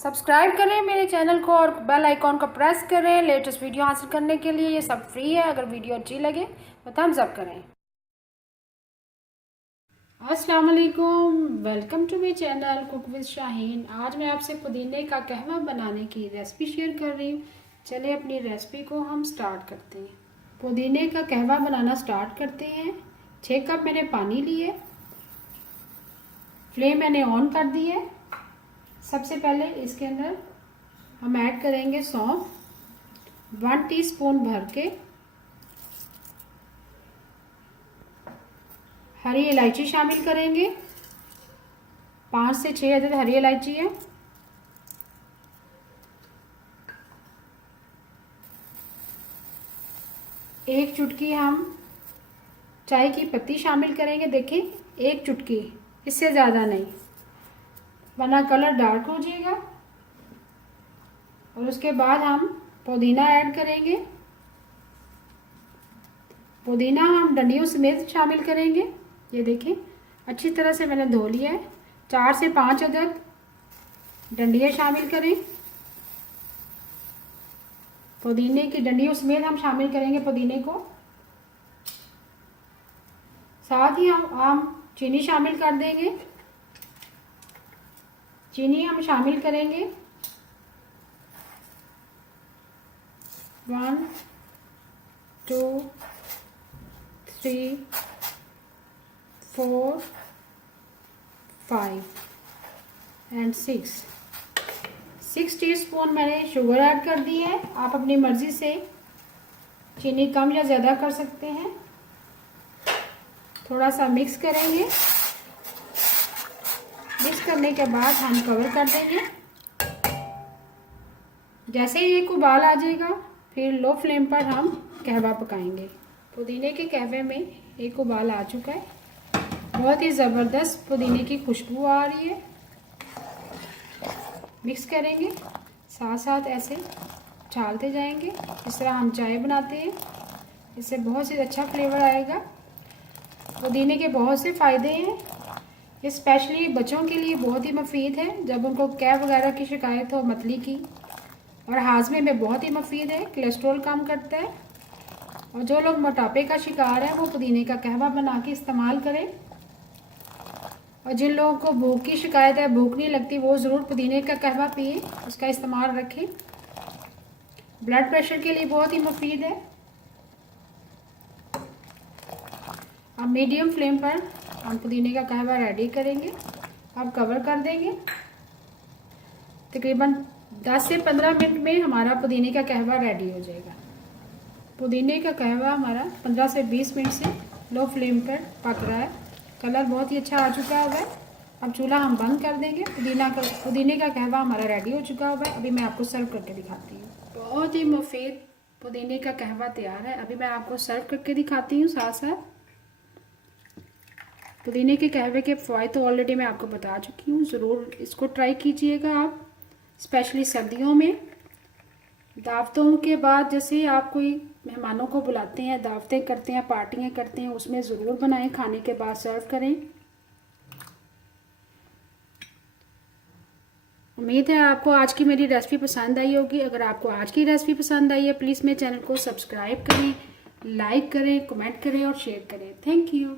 Subscribe करें मेरे channel को और बेल आइकॉन को प्रेस करें लेटेस्ट वीडियो हासिल करने के लिए। ये सब फ्री है। अगर वीडियो अच्छी लगे तो थम्स अप करें। अस्सलाम वालेकुम, welcome to my channel cook with Shaheen. आज मैं आपसे पुदीने का कहवा बनाने की रेसिपी शेयर कर रही हूँ। चलिए अपनी रेसिपी को हम स्टार्ट करते हैं। पुदीने का कहवा बनाना स्टार्ट करते हैं। 6 कप मैंने पानी लिए, फ्लेम मैंने ऑन कर दी है। सबसे पहले इसके अंदर हम ऐड करेंगे सौंफ, 1 टीस्पून भर के। हरी इलायची शामिल करेंगे, 5 से 6 अदद हरी इलायची है। एक चुटकी हम चाय की पत्ती शामिल करेंगे। देखिए 1 चुटकी, इससे ज़्यादा नहीं, वरना कलर डार्क हो जाएगा। और उसके बाद हम पुदीना ऐड करेंगे। पुदीना हम डंडियों समेत शामिल करेंगे। ये देखें अच्छी तरह से मैंने धो लिया है। 4 से 5 अदद डंडियाँ शामिल करें। पुदीने की डंडियों समेत हम शामिल करेंगे पुदीने को। साथ ही हम चीनी शामिल कर देंगे। चीनी हम शामिल करेंगे 1 2 3 4 5 एंड 6 टीस्पून मैंने शुगर ऐड कर दी है। आप अपनी मर्ज़ी से चीनी कम या ज़्यादा कर सकते हैं। थोड़ा सा मिक्स करेंगे। मिक्स करने के बाद हम कवर कर देंगे। जैसे ही एक उबाल आ जाएगा फिर लो फ्लेम पर हम कहवा पकाएंगे। पुदीने के कहवे में एक उबाल आ चुका है। बहुत ही ज़बरदस्त पुदीने की खुशबू आ रही है। मिक्स करेंगे, साथ साथ ऐसे डालते जाएंगे। इस तरह हम चाय बनाते हैं, इससे बहुत ही अच्छा फ्लेवर आएगा। पुदीने के बहुत से फ़ायदे हैं। ये स्पेशली बच्चों के लिए बहुत ही मुफीद है। जब उनको कैप वगैरह की शिकायत हो, मतली की, और हाजमे में बहुत ही मुफीद है। कोलेस्ट्रॉल कम करता है। और जो लोग मोटापे का शिकार हैं वो पुदीने का कहवा बना के इस्तेमाल करें। और जिन लोगों को भूख की शिकायत है, भूख नहीं लगती, वो ज़रूर पुदीने का कहवा पिए, उसका इस्तेमाल रखें। ब्लड प्रेशर के लिए बहुत ही मुफीद है। अब मीडियम फ्लेम पर हम पुदीने का कहवा रेडी करेंगे। अब कवर कर देंगे। तकरीबन 10 से 15 मिनट में हमारा पुदीने का कहवा रेडी हो जाएगा। पुदीने का कहवा हमारा 15 से 20 मिनट से लो फ्लेम पर पक रहा है। कलर बहुत ही अच्छा आ चुका हुआ है। अब चूल्हा हम बंद कर देंगे। पुदीने का कहवा हमारा रेडी हो चुका हुआ है। अभी मैं आपको सर्व करके दिखाती हूँ। बहुत ही मुफीद पुदीने का कहवा तैयार है। अभी मैं आपको सर्व करके दिखाती हूँ। साथ साथ पुदीने के कहवे के फ़वाइद तो ऑलरेडी मैं आपको बता चुकी हूँ। ज़रूर इसको ट्राई कीजिएगा आप, स्पेशली सर्दियों में। दावतों के बाद जैसे आप कोई मेहमानों को बुलाते हैं, दावतें करते हैं, पार्टियां करते हैं, उसमें ज़रूर बनाएं। खाने के बाद सर्व करें। उम्मीद है आपको आज की मेरी रेसिपी पसंद आई होगी। अगर आपको आज की रेसिपी पसंद आई है प्लीज़ मेरे चैनल को सब्सक्राइब करें, लाइक करें, कमेंट करें और शेयर करें। Thank you.